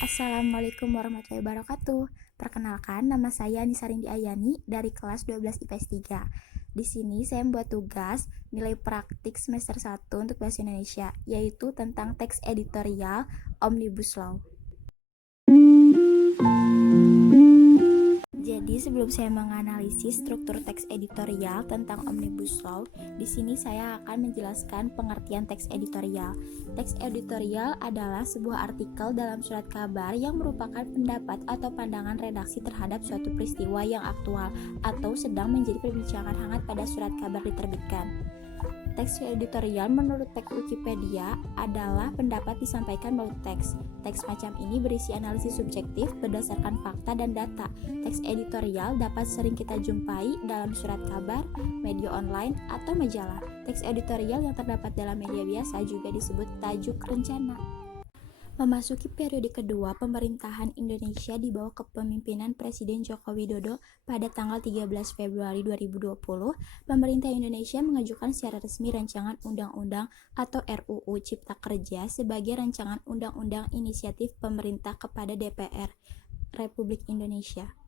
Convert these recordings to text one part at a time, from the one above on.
Assalamualaikum warahmatullahi wabarakatuh. Perkenalkan, nama saya Anissa Rindi Ayani dari kelas 12 IPS 3. Di sini saya membuat tugas nilai praktik semester 1 untuk bahasa Indonesia, yaitu tentang teks editorial Omnibus Law. Jadi sebelum saya menganalisis struktur teks editorial tentang Omnibus Law, di sini saya akan menjelaskan pengertian teks editorial. Teks editorial adalah sebuah artikel dalam surat kabar yang merupakan pendapat atau pandangan redaksi terhadap suatu peristiwa yang aktual atau sedang menjadi perbincangan hangat pada surat kabar diterbitkan. Teks editorial menurut teks Wikipedia adalah pendapat disampaikan melalui teks. Teks macam ini berisi analisis subjektif berdasarkan fakta dan data. Teks editorial dapat sering kita jumpai dalam surat kabar, media online, atau majalah. Teks editorial yang terdapat dalam media biasa juga disebut tajuk rencana. Memasuki periode kedua pemerintahan Indonesia di bawah kepemimpinan Presiden Joko Widodo pada tanggal 13 Februari 2020, pemerintah Indonesia mengajukan secara resmi rancangan undang-undang atau RUU Cipta Kerja sebagai rancangan undang-undang inisiatif pemerintah kepada DPR Republik Indonesia.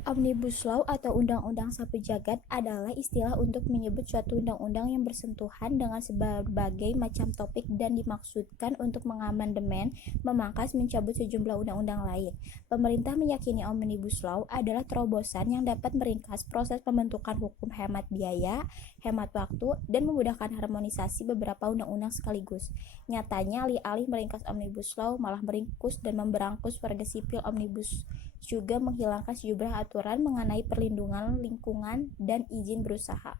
Omnibus Law atau Undang-Undang Sapu Jagat adalah istilah untuk menyebut suatu undang-undang yang bersentuhan dengan berbagai macam topik dan dimaksudkan untuk mengamandemen, memangkas, mencabut sejumlah undang-undang lain. Pemerintah meyakini Omnibus Law adalah terobosan yang dapat meringkas proses pembentukan hukum, hemat biaya, hemat waktu, dan memudahkan harmonisasi beberapa undang-undang sekaligus. Nyatanya, alih-alih meringkas Omnibus Law, malah meringkus dan memberangkus warga sipil. Omnibus juga menghilangkan sejumlah aturan mengenai perlindungan lingkungan dan izin berusaha.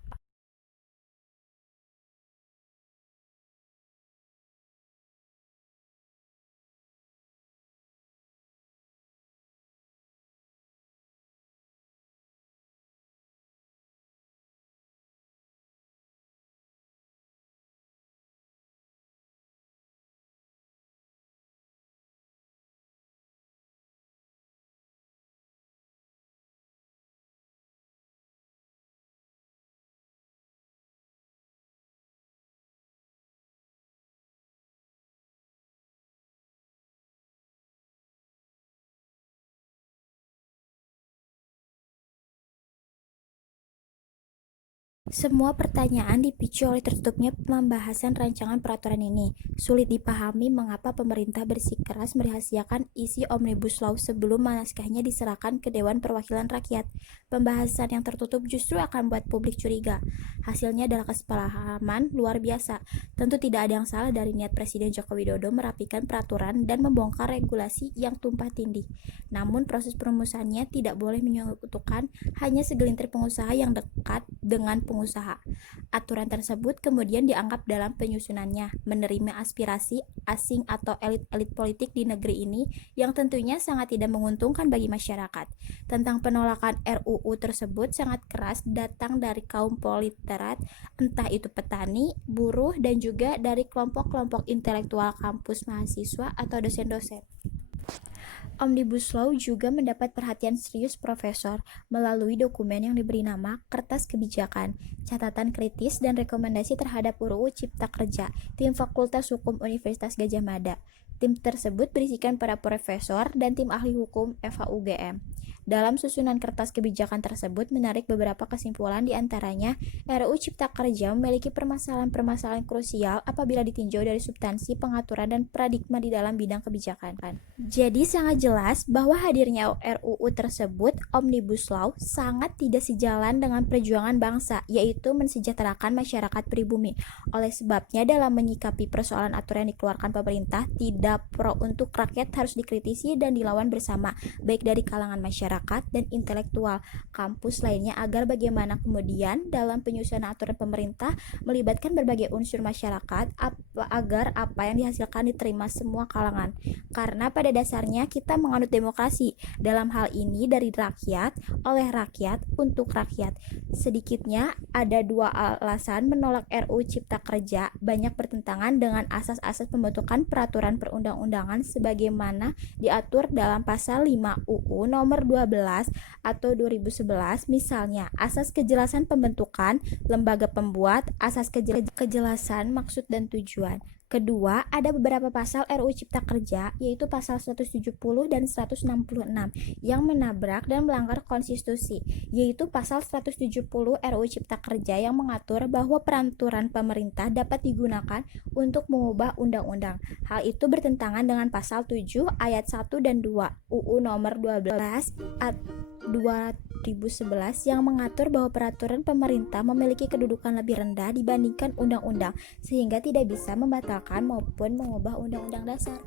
Semua pertanyaan dipicu oleh tertutupnya pembahasan rancangan peraturan ini. Sulit dipahami mengapa pemerintah bersikeras merahasiakan isi Omnibus Law sebelum naskahnya diserahkan ke Dewan Perwakilan Rakyat. Pembahasan yang tertutup justru akan membuat publik curiga. Hasilnya adalah kesalahpahaman luar biasa. Tentu tidak ada yang salah dari niat Presiden Joko Widodo merapikan peraturan dan membongkar regulasi yang tumpah tindih. Namun proses perumusannya tidak boleh menyekutukan hanya segelintir pengusaha yang dekat dengan pengusaha. Aturan tersebut kemudian dianggap dalam penyusunannya menerima aspirasi asing atau elit-elit politik di negeri ini yang tentunya sangat tidak menguntungkan bagi masyarakat. Tentang penolakan RUU tersebut sangat keras datang dari kaum politerat, entah itu petani, buruh, dan juga dari kelompok-kelompok intelektual kampus, mahasiswa, atau dosen-dosen. Omnibus Law juga mendapat perhatian serius profesor melalui dokumen yang diberi nama Kertas Kebijakan, Catatan Kritis dan Rekomendasi terhadap RUU Cipta Kerja, tim Fakultas Hukum Universitas Gadjah Mada. Tim tersebut berisikan para profesor dan tim ahli hukum FHUGM. Dalam susunan kertas kebijakan tersebut menarik beberapa kesimpulan, diantaranya RUU Cipta Kerja memiliki permasalahan-permasalahan krusial apabila ditinjau dari substansi, pengaturan, dan paradigma di dalam bidang kebijakan. Jadi sangat jelas bahwa hadirnya RUU tersebut, Omnibus Law, sangat tidak sejalan dengan perjuangan bangsa, yaitu mensejahterakan masyarakat pribumi. Oleh sebabnya, dalam menyikapi persoalan aturan yang dikeluarkan pemerintah, tidak pro untuk rakyat harus dikritisi dan dilawan bersama, baik dari kalangan masyarakat dan intelektual kampus lainnya, agar bagaimana kemudian dalam penyusunan aturan pemerintah melibatkan berbagai unsur masyarakat agar apa yang dihasilkan diterima semua kalangan. Karena pada dasarnya kita menganut demokrasi, dalam hal ini dari rakyat, oleh rakyat, untuk rakyat. Sedikitnya ada dua alasan menolak RUU Cipta Kerja banyak bertentangan dengan asas-asas pembentukan peraturan perundang-undangan sebagaimana diatur dalam pasal 5 UU nomor 12 atau 2011, misalnya asas kejelasan pembentukan lembaga pembuat, asas kejelasan maksud dan tujuan. Kedua, ada beberapa pasal RUU Cipta Kerja, yaitu pasal 170 dan 166, yang menabrak dan melanggar konstitusi, yaitu pasal 170 RUU Cipta Kerja yang mengatur bahwa peraturan pemerintah dapat digunakan untuk mengubah undang-undang. Hal itu bertentangan dengan pasal 7 ayat 1 dan 2 UU nomor 12 2011 yang mengatur bahwa peraturan pemerintah memiliki kedudukan lebih rendah dibandingkan undang-undang, sehingga tidak bisa membatalkan maupun mengubah undang-undang dasar.